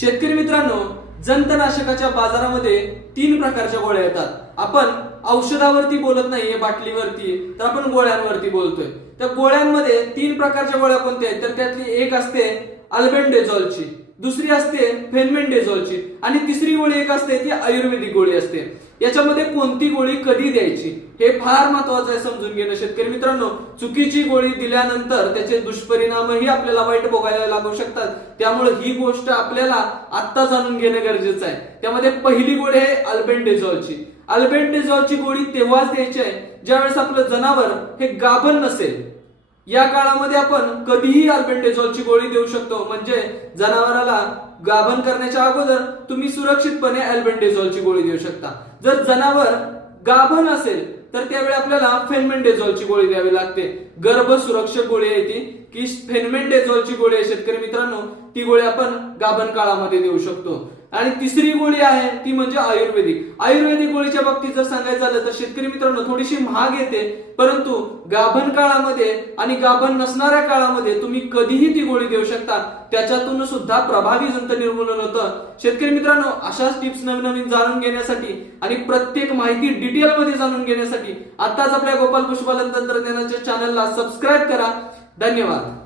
शेतकरी मित्रांनो जंतनाशकाच्या बाजारामध्ये तीन प्रकारच्या गोळ्या येतात. आपण औषधावरती बोलत नाहीये बाटलीवरती तर आपण गोळ्यांवरती बोलतोय. तर गोळ्यांमध्ये तीन प्रकारच्या गोळ्या कोणत्या आहेत? तर त्यातली एक असते अल्बेंडेझॉलची. दुसरी असते फेनमेंडेझॉलची. आणि तिसरी गोळी एक असते ती आयुर्वेदिक गोळी असते. याच्यामध्ये कोणती गोळी कधी द्यायची? हे फार महत्वाचं आहे समजून घेणं शेतकरी मित्रांनो. चुकीची गोळी दिल्यानंतर त्याचे दुष्परिणामही आपल्याला वाईट भोगायला लागू शकतात. त्यामुळे ही गोष्ट आपल्याला आत्ता जाणून घेणं गरजेचं आहे. त्यामध्ये पहिली गोळी आहे अल्बेंडेझॉलची. अल्बेंडेझॉलची गोळी तेव्हाच द्यायची आहे ज्यावेळेस आपलं जनावर हे गाभण नसेल. या काळामध्ये आपण कधीही अल्बेंडेझॉलची गोळी देऊ शकतो. म्हणजे जनावराला गाभण करण्याच्या अगोदर तुम्ही सुरक्षितपणे अल्बेंडेझॉलची गोळी देऊ शकता. जर जनावर गाभण असेल तर त्यावेळी आपल्याला फेनमेंडेझॉलची गोळी द्यावी लागते. गर्भ सुरक्षक गोळी आहे ती. की फेनमेंडेझॉलची गोळी आहे शेतकरी मित्रांनो ती गोळी आपण गाभण काळामध्ये देऊ शकतो. आणि तिसरी गोळी आहे ती म्हणजे आयुर्वेदिक. आयुर्वेदिक गोळीच्या बाबतीत जर सांगायचं झालं तर शेतकरी मित्रांनो थोडीशी महाग येते परंतु गाभण काळामध्ये आणि गाभण नसणाऱ्या काळामध्ये तुम्ही कधीही ती गोळी देऊ शकता. त्याच्यातून सुद्धा प्रभावी जंत निर्मूलन होतं. शेतकरी मित्रांनो अशाच टिप्स नवीन नवीन जाणून घेण्यासाठी आणि प्रत्येक माहिती डिटेल मध्ये जाणून घेण्यासाठी आताच आपल्या गोपाल पशुपालन तंत्रज्ञानाच्या चॅनलला सबस्क्राईब करा. धन्यवाद.